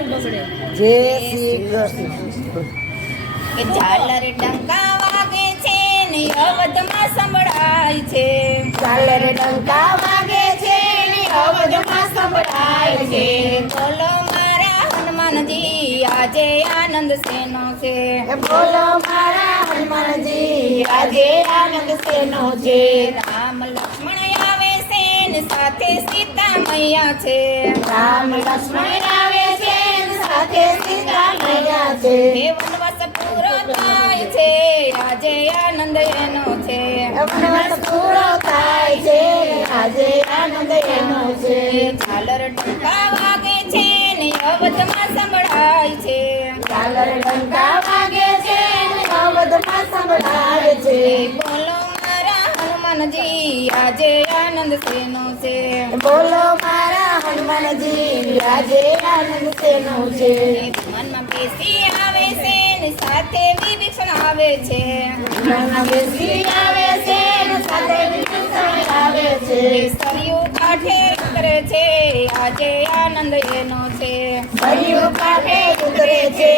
જય શ્રી કૃષ્ણ. કે ઝાલર ડંકા વાગે છે ને અવધમાં સંભળાય છે. ઝાલર ડંકા વાગે છે ને અવધમાં સંભળાય છે. બોલો મારા હનુમાનજી આજે આનંદ શેનો છે. બોલો મારા હનુમાનજી આજે આનંદ શેનો છે. રામ લક્ષ્મણ આવે છે ને સાથે સીતા મૈયા છે. રામ લક્ષ્મણ આવે છે ને સાથે સીતા મૈયા છે. હે વનવાસ પૂરો થાય છે આજે આનંદ એનો છે. વનવાસ પૂરો થાય છે આજે આનંદ એનો છે. ઝાલર ડંકા વાગે છે ને અવધમાં સંભળાય છે. ઝાલર ડંકા વાગે છે ને અવધમાં સંભળાય છે. બોલો મારા હનુમાનજી આજે આનંદ શેનો છે. બોલો મારા હનુમાનજી આજે આનંદ શેનો છે. મનમાં બેસી આવે છે ને સાથે વિભીષણ આવે છે. મનમાં બેસી આવે છે ને સાથે વિભીષણ આવે છે. સરયુ કાંઠે ઉતરે છે આજે આનંદ એનો છે. સરયુ કાંઠે ઉતરે છે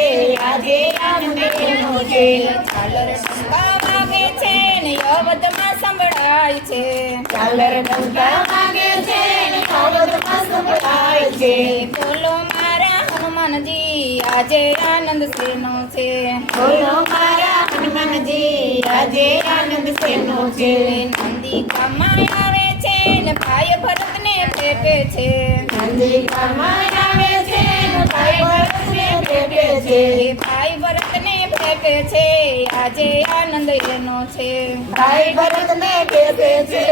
આજે આનંદ એનો છે. ઝાલર ડંકા વાગે છે ને અવધમાં સંભળાય છે. ઝાલર ડંકા વાગે છે ને અવધમાં સંભળાય છે. બોલો મારા હનુમાનજી આજે આનંદ શેનો છે. બોલો મારા હનુમાનજી આજે આનંદ શેનો છે. નંદિકામાં આવે છે ને ભાઈ ભરતને ભેટે છે. નંદિકામાં આવે છે ને ભાઈ ભરતને ભેટે છે. ભાઈ ભરતને ભેટે છે આજે આનંદ એનો છે. ભાઈ ભરતને ભેટે છે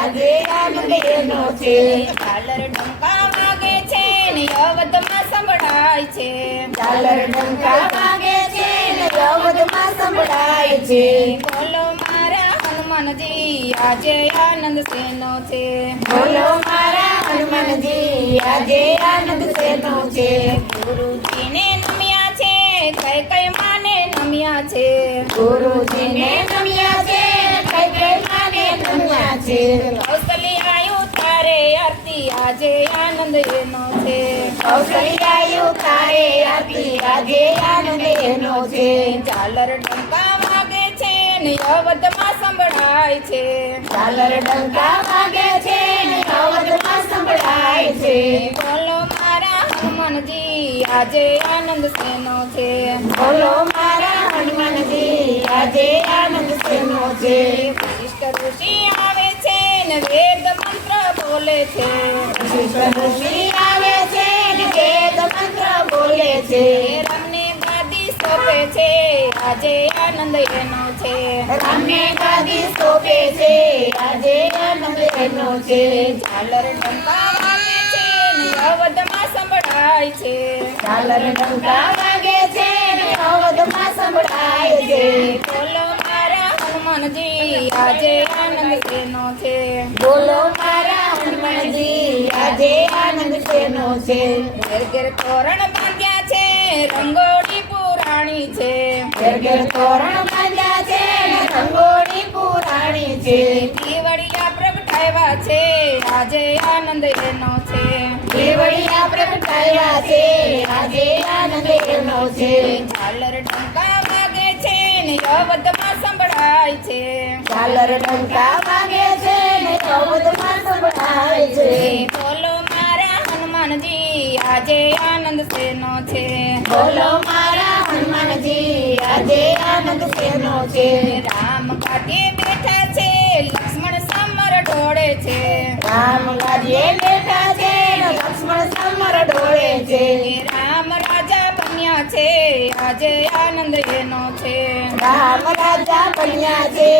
આજે આનંદ એનો છે. ઝાલર ડંકા વાગે છે ને અવધમાં સંભળાય છે. ઝાલર ડંકા વાગે છે ને અવધમાં સંભળાય છે. બોલો મારા હનુમાનજી આજે આનંદ શેનો છે. બોલો મારા હનુમાનજી આજે આનંદ શેનો છે. ગુરુજીને નમ્યા છે કઈ કઈ માને નમ્યા છે. ગુરુજીને નમ્યા છે કઈ કઈ માને નમ્યા છે. કૌશલ્યાયું તારે આરતી આજે આનંદ એનો છે. કૌશલ્યાયું તારે આરતી આજે આનંદ એનો છે. ઝાલર ડંકા વાગે છે ને અવધમાં સંભળાય છે. ઝાલર ડંકા વાગે છે ને અવધમાં સંભળાય છે. બોલો મારા હનુમાનજી આજે આનંદ શેનો છે. બોલો મારા હનુમાનજી આજે આનંદ શેનો છે. વશિષ્ઠ ઋષિ આવે છે ને વેદ મંત્ર બોલે છે. વશિષ્ઠ ઋષિ આવે છે ને વેદ મંત્ર બોલે છે. રામને ગાદી સોંપે છે આજે આનંદ એનો છે. રામને ગાદી સોંપે છે આજે આનંદ એનો છે. ઝાલર ડંકા વાગે છે ને અવધમાં સંભળાય છે. ઝાલર ડંકા વાગે છે ને અવધમાં સંભળાય છે. બોલો મારા હનુમાનજી આજે આનંદ શેનો છે. બોલો મારા હનુમાનજી આજે આનંદ શેનો છે. ઘેર ઘેર તોરણ બાંધ્યા છે રંગોળી પુરાણી છે. ઘેર ઘેર તોરણ બાંધ્યા છે ને રંગોળી પુરાણી છે. કેવડિયા પ્રગટાવ્યા છે આજે આનંદ એનો છે. કેવડિયા પ્રગટાવ્યા છે આજે આનંદ એનો છે. ઝાલર ડંકા વાગે છે ને અવધમાં સંભળાય છે. ઝાલર ડંકા વાગે છે ને અવધમાં સંભળાય છે. બોલો મારા હનુમાનજી આજે આનંદ શેનો છે. બોલો મારા હનુમાનજી આજે આનંદ શેનો છે. રામ કાઢે બેઠા છે લક્ષ્મણ સમર ઢોળે છે. રામ ગાદીએ બેઠા છે ને લક્ષ્મણ સમર ઢોળે છે. રામ રાજા બન્યા છે આજે આનંદ એનો છે. રામ રાજા બન્યા છે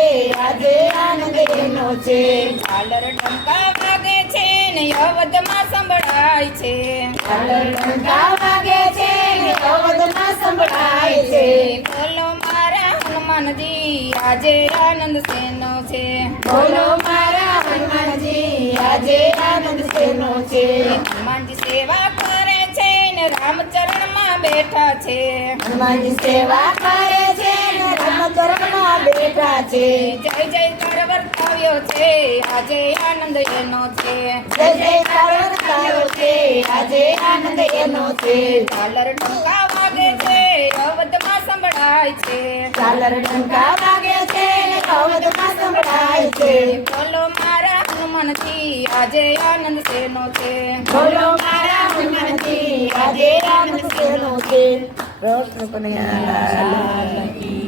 આજે આનંદ એનો છે. ઝાલર ડંકા વાગે છે ને અવધમાં સંભળાય છે. ઝાલર ડંકા વાગે છે ને અવધમાં સંભળાય છે. બોલો મારા હનુમાનજી આજે આનંદ શેનો છે. બોલો મારા હનુમાનજી આજે આનંદ શેનો છે. હનુમાનજી સેવા કરે છે ને રામચરણમાં બેઠા છે. હનુમાનજી સેવા કરે છે ને રામચરણમાં બેઠા છે. જય જયકાર વર્તાવ્યા વાગ્યો છે આજે આનંદ એનો છે જય જયકારો થયો છે આજે આનંદ એનો છે ઝાલર ટંકા વાગે છે અવધમાં સંભળાય છે ઝાલર ડંકા વાગે છે ને અવધમાં સંભળાય છે બોલો મારા હનુમાનજી આજે આનંદ શેનો છે બોલો મારા હનુમાનજી આજે આનંદ શેનો છે કૃષ્ણ કનૈયા લાલ કી